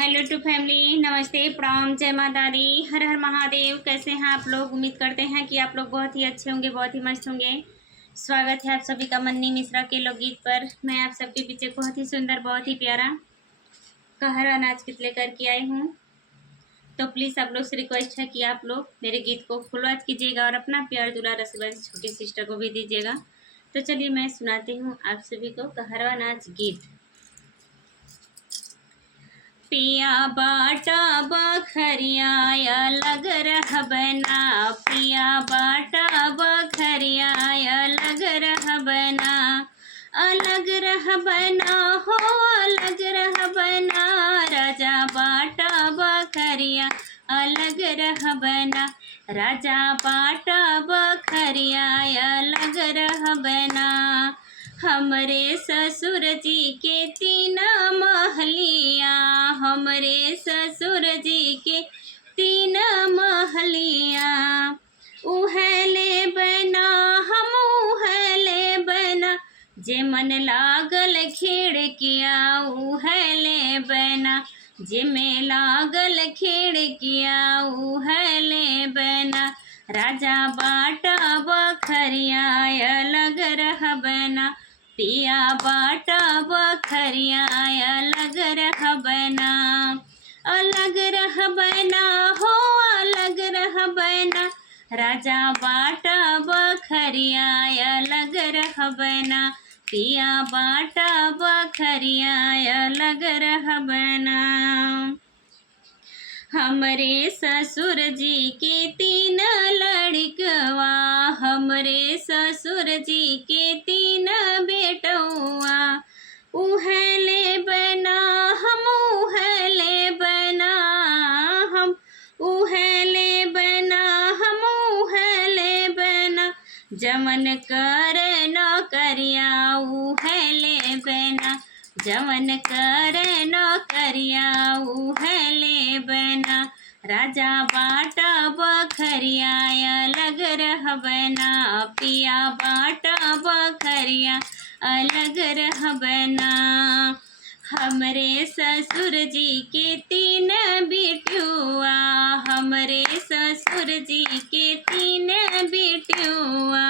Hello two family, नमस्ते, प्रणाम, जय माता दी, हर हर महादेव। कैसे हैं आप लोग? उम्मीद करते हैं कि आप लोग बहुत ही अच्छे होंगे, बहुत ही मस्त होंगे। स्वागत है आप सभी का मन्नी मिश्रा के लोकगीत पर। मैं आप सबके पीछे बहुत ही सुंदर, बहुत ही प्यारा कहरा नाच गीत लेकर के आई हूँ। तो प्लीज़ आप लोग से रिक्वेस्ट है कि आप लोग मेरे गीत को फुल वॉच कीजिएगा और अपना प्यार दुलार आशीर्वाद छोटी सिस्टर को भी दीजिएगा। तो चलिए मैं सुनाती हूँ आप सभी को कहरा नाच गीत। पिया बाटा बखरिया अलग रहबना, पिया बाटा बखरिया अलग रहबना, अलग रहबना हो अलग रहबना। राजा बाटा बखरिया अलग रहबना, राजा बाटा बखरिया अलग रहबना। हमरे ससुर जी के तीन महलिया, हमरे ससुर जी के तीन महलिया। उहले बना हम उहले बना, जे मन लागल खिड़किया उहले बना, जे में लागल खिड़किया उहले बना। राजा बाटा बखरिया अलग रहबना, पिया बाटा बखरिया अलग रहबना, अलग रहबना हो अलग रहबना। राजा बाटा बखरिया अलग रहबना, पिया बाटा बखरिया अलग रहबना। हमरे ससुर जी के तीन लड़कवा, हमरे ससुर जी के तीन बेटवा। उहले बना हम उहले बना, हम उहले बना हम उहले बना। जमन कर नौकरिया उहले बना, जमन कर नौकरिया उहले बना। राजा बाटा बखरिया अलग रहबना, पिया बाटा बखरिया अलग रहबना। हमरे ससुर जी के तीन बेटुआ, हमरे ससुर जी के तीन बेटुआ।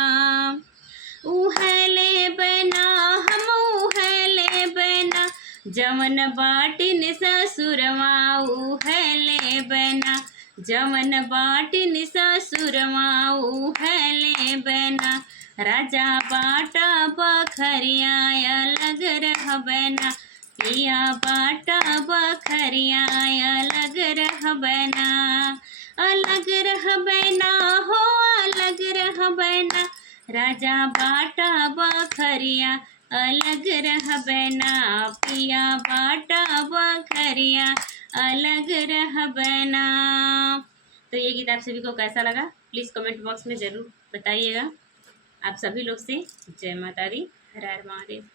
उहले बना हम उहले बना, जमन बाटिन ससुरवा उहले बना, जमन बाटिन ससुरवा उहले बना। राजा बाटा बखरिया अलग रहबना, पिया बाटा बखरिया अलग रहबना, अलग रहबना हो अलग रहबना। राजा बाटा बखरिया अलग रहबना, पिया बाटा बखरिया अलग रहबना। तो ये गीत आप सभी को कैसा लगा प्लीज़ कमेंट बॉक्स में ज़रूर बताइएगा। आप सभी लोग से जय माता दी, हर हर महादेव।